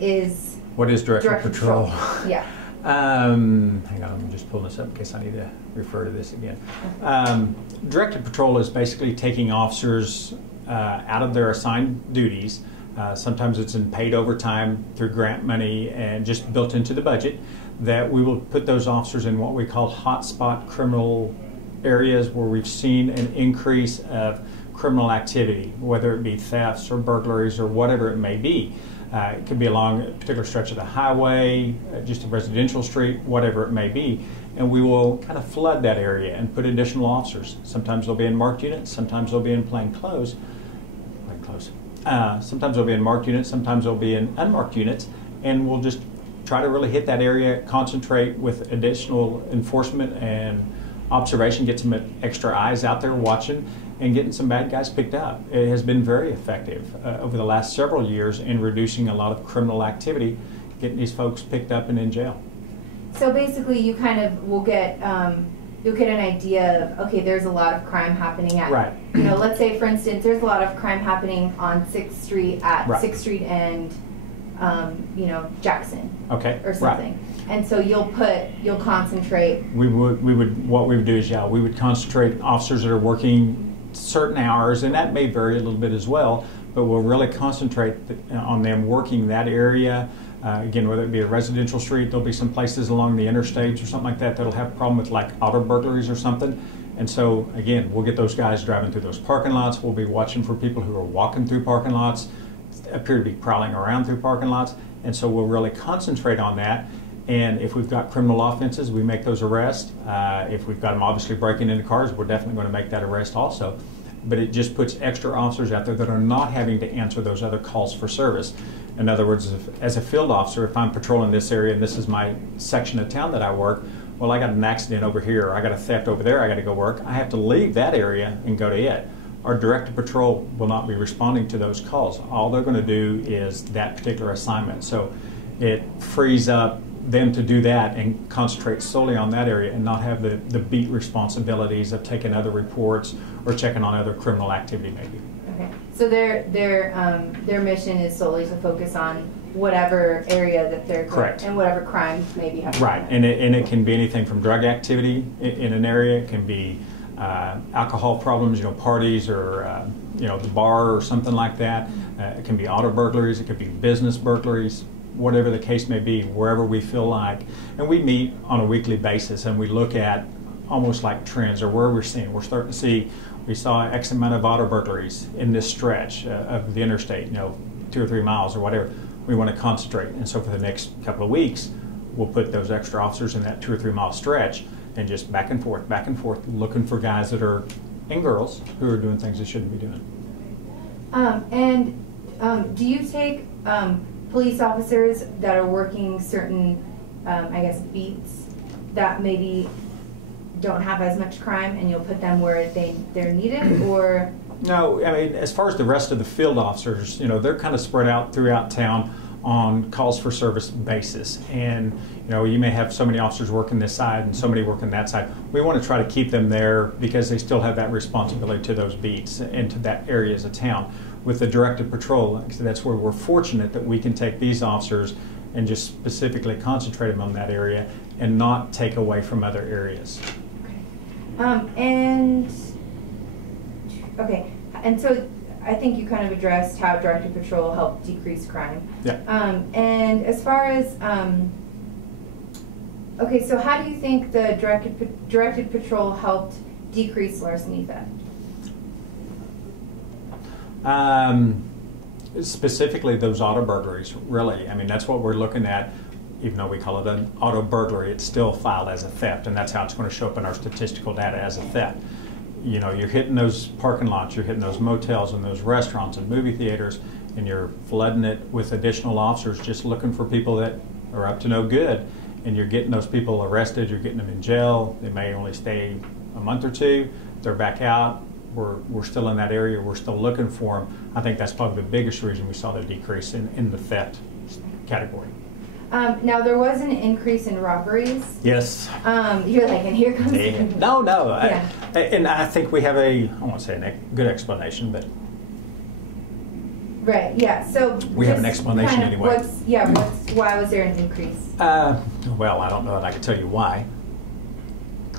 is Directed Patrol? Yeah. Hang on, I'm just pulling this up in case I need to refer to this again. Directed Patrol is basically taking officers out of their assigned duties. Sometimes it's in paid overtime through grant money and just built into the budget, that we will put those officers in what we call hotspot criminal areas where we've seen an increase of criminal activity, whether it be thefts or burglaries or whatever it may be. It could be along a particular stretch of the highway, just a residential street, whatever it may be. And we will kind of flood that area and put additional officers. Sometimes they'll be in marked units, sometimes they'll be in plain clothes. Sometimes they'll be in marked units, sometimes they'll be in unmarked units. And we'll just try to really hit that area, concentrate with additional enforcement and observation, get some extra eyes out there watching, and getting some bad guys picked up. It has been very effective over the last several years in reducing a lot of criminal activity, getting these folks picked up and in jail. So basically, you kind of will get you'll get an idea of, okay, there's a lot of crime happening at, right. You know, let's say for instance, there's a lot of crime happening on 6th Street at right. 6th Street and you know, Jackson, okay, or something. Right. And so you'll concentrate. What we would do is, we would concentrate officers that are working certain hours, and that may vary a little bit as well, but we'll really concentrate on them working that area. Again, whether it be a residential street, there'll be some places along the interstates or something like that that'll have a problem with like auto burglaries or something. And so again, we'll get those guys driving through those parking lots. We'll be watching for people who are walking through parking lots, appear to be prowling around through parking lots. And so we'll really concentrate on that. And if we've got criminal offenses, we make those arrests. If we've got them obviously breaking into cars, we're definitely going to make that arrest also. But it just puts extra officers out there that are not having to answer those other calls for service. In other words, as a field officer, if I'm patrolling this area and this is my section of town that I work, well, I got an accident over here, or I got a theft over there, I got to go work, I have to leave that area and go to it. Our directed patrol will not be responding to those calls. All they're going to do is that particular assignment. So it frees up them to do that and concentrate solely on that area and not have the beat responsibilities of taking other reports or checking on other criminal activity maybe. Okay, so their mission is solely to focus on whatever area that they're correct, and whatever crimes maybe happen. Right, and it can be anything from drug activity in an area. It can be alcohol problems, you know, parties or you know, the bar or something like that. It can be auto burglaries. It could be business burglaries. Whatever the case may be, wherever we feel like. And we meet on a weekly basis and we look at almost like trends or where we're seeing. We're starting to see, we saw X amount of auto burglaries in this stretch of the interstate, you know, 2 or 3 miles or whatever. We want to concentrate. And so for the next couple of weeks, we'll put those extra officers in that 2 or 3 mile stretch and just back and forth, looking for guys that are, and girls, who are doing things they shouldn't be doing. Do you take police officers that are working certain, I guess, beats that maybe don't have as much crime, and you'll put them where they're needed, or? No, I mean, as far as the rest of the field officers, you know, they're kind of spread out throughout town on calls for service basis. And, you know, you may have so many officers working this side and so many working that side. We want to try to keep them there because they still have that responsibility to those beats and to that areas of town. With the directed patrol, that's where we're fortunate that we can take these officers and just specifically concentrate them on that area and not take away from other areas. Okay. And so I think you kind of addressed how directed patrol helped decrease crime. Yeah. And as far as okay, so how do you think the directed patrol helped decrease larceny theft? Specifically those auto burglaries, really. I mean, that's what we're looking at. Even though we call it an auto burglary, it's still filed as a theft, and that's how it's going to show up in our statistical data as a theft. You know, you're hitting those parking lots, you're hitting those motels and those restaurants and movie theaters, and you're flooding it with additional officers just looking for people that are up to no good. And you're getting those people arrested, you're getting them in jail. They may only stay a month or two. They're back out. We're still in that area. We're still looking for them. I think that's probably the biggest reason we saw the decrease in the theft category. Now, there was an increase in robberies. Yes. You're like, and here comes... No. Yeah. And I think we have I won't say a good explanation, but Right, yeah, so. We have an explanation anyway. Why was there an increase? Well, I don't know that I can tell you why.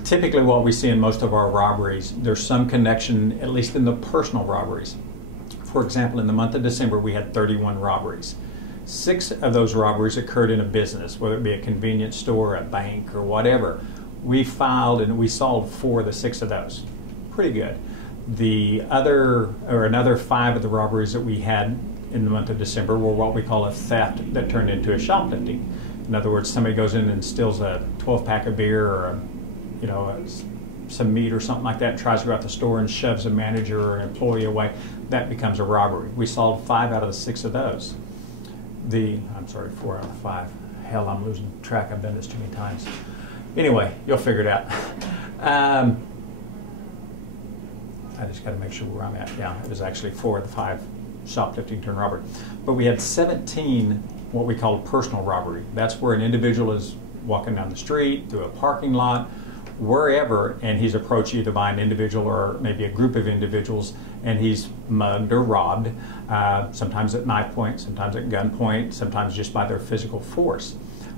Typically what we see in most of our robberies, there's some connection, at least in the personal robberies. For example, in the month of December, we had 31 robberies. 6 of those robberies occurred in a business, whether it be a convenience store, a bank, or whatever. We filed and we solved 4 of the 6 of those. Pretty good. Another 5 of the robberies that we had in the month of December were what we call a theft that turned into a shoplifting. In other words, somebody goes in and steals a 12-pack of beer or some meat or something like that, and tries to go out the store and shoves a manager or an employee away. That becomes a robbery. We solved 5 out of the 6 of those. 4 out of 5. Hell, I'm losing track. I've done this too many times. Anyway, you'll figure it out. I just got to make sure where I'm at. Yeah, it was actually 4 of the 5 shoplifting turned robbery. But we had 17 what we call personal robbery. That's where an individual is walking down the street, through a parking lot, wherever, and he's approached either by an individual or maybe a group of individuals, and he's mugged or robbed, sometimes at knife point, sometimes at gun point, sometimes just by their physical force.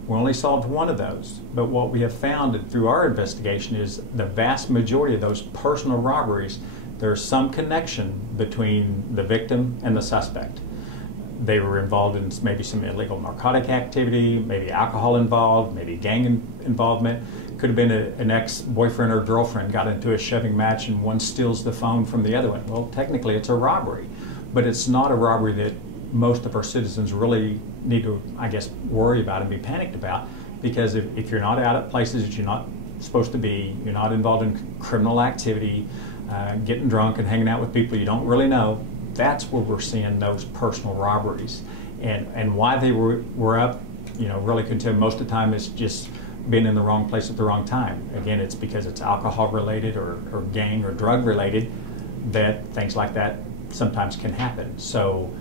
We only solved 1 of those, but what we have found through our investigation is the vast majority of those personal robberies, there's some connection between the victim and the suspect. They were involved in maybe some illegal narcotic activity, maybe alcohol involved, maybe gang involvement. Could have been an ex-boyfriend or girlfriend got into a shoving match and one steals the phone from the other one. Well, technically it's a robbery, but it's not a robbery that most of our citizens really need to, I guess, worry about and be panicked about, because if you're not out at places that you're not supposed to be, you're not involved in criminal activity, getting drunk and hanging out with people you don't really know, that's where we're seeing those personal robberies. And why they were up, really couldn't tell. Most of the time it's just being in the wrong place at the wrong time. Again, it's because it's alcohol related or gang or drug related that things like that sometimes can happen. So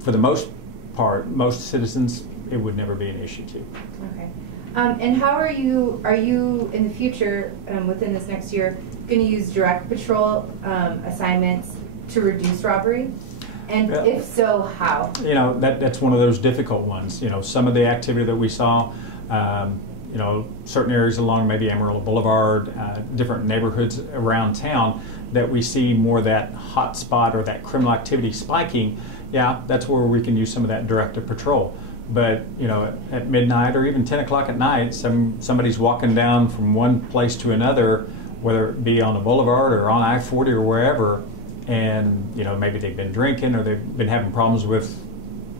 for the most part, most citizens, it would never be an issue to. Okay. And how are you in the future, within this next year, going to use direct patrol assignments to reduce robbery? And if so, how? That's one of those difficult ones. Some of the activity that we saw, certain areas along maybe Amarillo Boulevard, different neighborhoods around town that we see more that hot spot or that criminal activity spiking, yeah, that's where we can use some of that directed patrol. But at midnight or even 10 o'clock at night, somebody's walking down from one place to another, whether it be on a boulevard or on I-40 or wherever, and maybe they've been drinking or they've been having problems with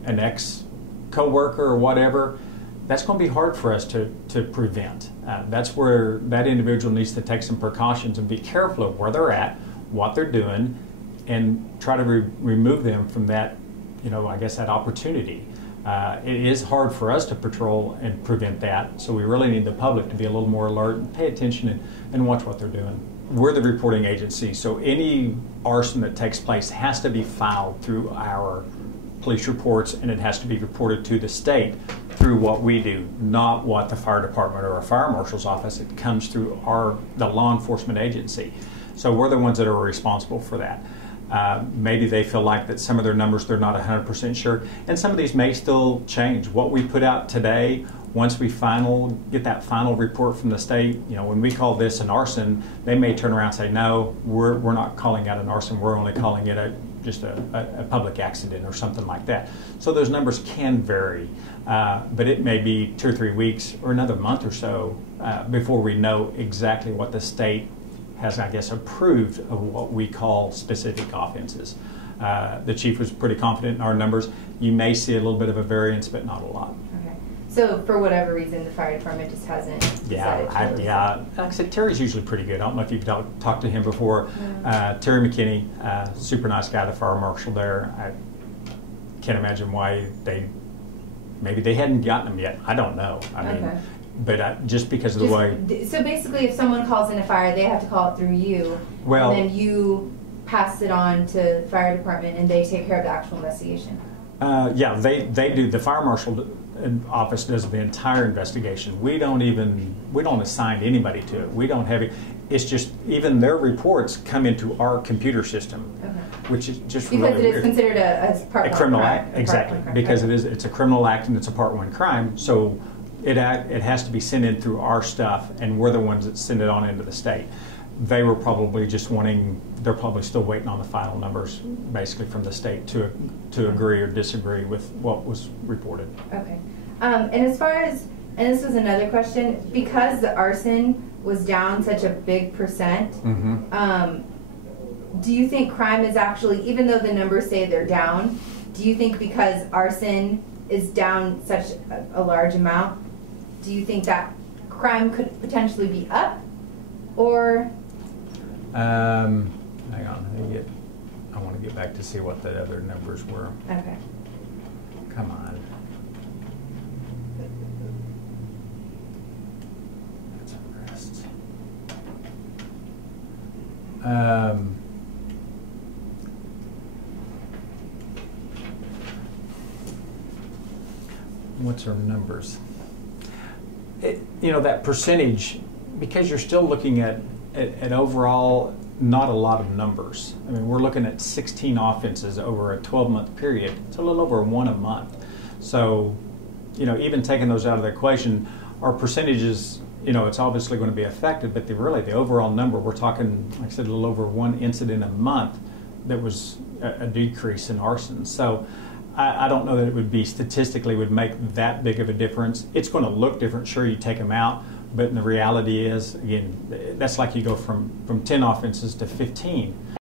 an ex-coworker or whatever. That's going to be hard for us to prevent. That's where that individual needs to take some precautions and be careful of where they're at, what they're doing, and try to remove them from that, I guess that opportunity. It is hard for us to patrol and prevent that, so we really need the public to be a little more alert and pay attention and watch what they're doing. We're the reporting agency, so any arson that takes place has to be filed through our police reports, and it has to be reported to the state through what we do, not what the fire department or a fire marshal's office. It comes through the law enforcement agency. So we're the ones that are responsible for that. Maybe they feel like that some of their numbers they're not 100% sure, and some of these may still change. What we put out today, once we get that final report from the state, when we call this an arson, they may turn around and say, no, we're not calling it an arson, we're only calling it just a public accident or something like that. So those numbers can vary, but it may be 2 or 3 weeks or another month or so before we know exactly what the state has, I guess, approved of what we call specific offenses. The chief was pretty confident in our numbers. You may see a little bit of a variance, but not a lot. Okay. So for whatever reason, the fire department just hasn't decided to. Yeah. Like I said, Terry's usually pretty good. I don't know if you've talked to him before. Terry McKinney, super nice guy, the fire marshal there. I can't imagine why maybe they hadn't gotten him yet. I don't know. I mean, but just because of the way. So basically, if someone calls in a fire, they have to call it through you, and then you pass it on to the fire department, and they take care of the actual investigation. Yeah, they do. The fire marshal office does the entire investigation. We don't assign anybody to it. We don't have it. It's just even their reports come into our computer system. which is just because really it is weird. considered a part A one criminal crime, act, a exactly, part one crime. because Okay. it's a criminal act and it's a Part 1 crime, so it has to be sent in through our stuff, and we're the ones that send it on into the state. They were probably just wanting, they're probably still waiting on the final numbers, basically from the state to agree or disagree with what was reported. Okay. And as far as, and this was another question, because the arson was down such a big percent, do you think crime is actually, even though the numbers say they're down, do you think because arson is down such a large amount, do you think that crime could potentially be up? Or? Hang on, I want to get back to see what the other numbers were. Okay. Come on. That's arrests. What's our numbers? That percentage, because you're still looking at overall not a lot of numbers. I mean, we're looking at 16 offenses over a 12-month period. It's a little over one a month. So, even taking those out of the equation, our percentages, it's obviously going to be affected, but the overall number, we're talking, like I said, a little over one incident a month that was a decrease in arson. So I don't know that it would be statistically would make that big of a difference. It's going to look different, sure, you take them out, but the reality is, again, that's like you go from 10 offenses to 15.